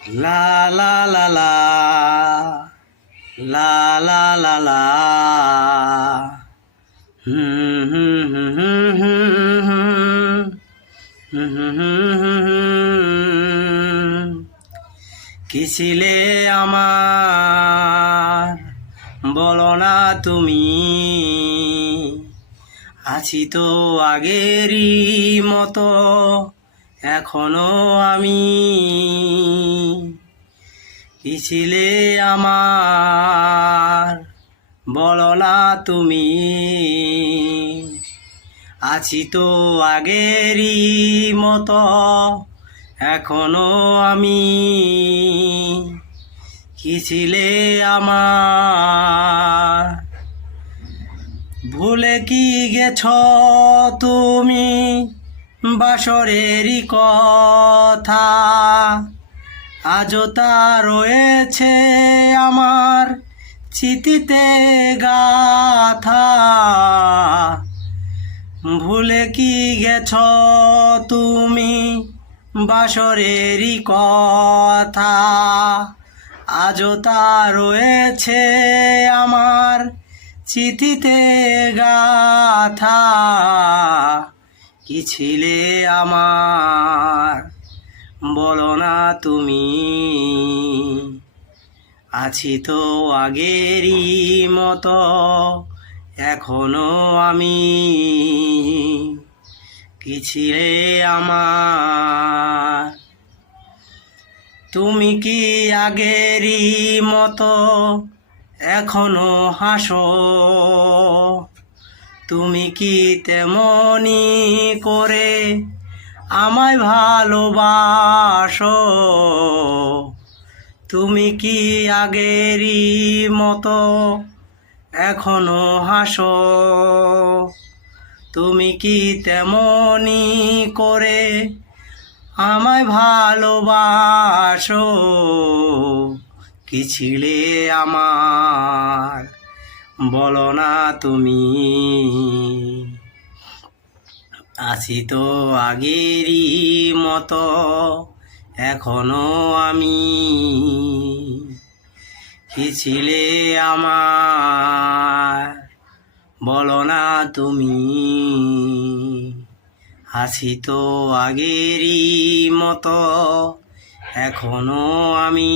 লা লা লা লা লা লা লা লা হুম হুম হুম হুম হুম হুম। কি ছিলে আমার বলো না তুমি, আছি তো আগেরই মতো এখনো আমি। কি ছিলে আমার বলো না তুমি, আছি তো আগেরই মতো এখনো আমি। কি ছিলে আমার ভুলে কি গেছ তুমি বাসরেরই কথা, আজও তা রয়েছে আমার স্মৃতিতে গাথা। ভুলে কি গেছ তুমি বাসরেরই কথা, আজও তা রয়েছে আমার চিঠিতে গাথা। কি ছিলে আমার বলো না তুমি, আছি তো আগেরই মতো এখনো আমি। কি ছিলে আমার তুমি কি আগেরই মতো এখনো হাসো, তুমি কি তেমনি করে আমায় ভালোবাসো। তুমি কি আগেরই মতো এখনো হাসো, তুমি কি তেমনি করে আমায় ভালোবাসো। কি ছিলে আমার বলো না তুমি, আছি তো আগেরই মতো এখনো আমি। কি ছিলে আমার বলো না তুমি, আছি তো আগেরই মতো এখনো আমি।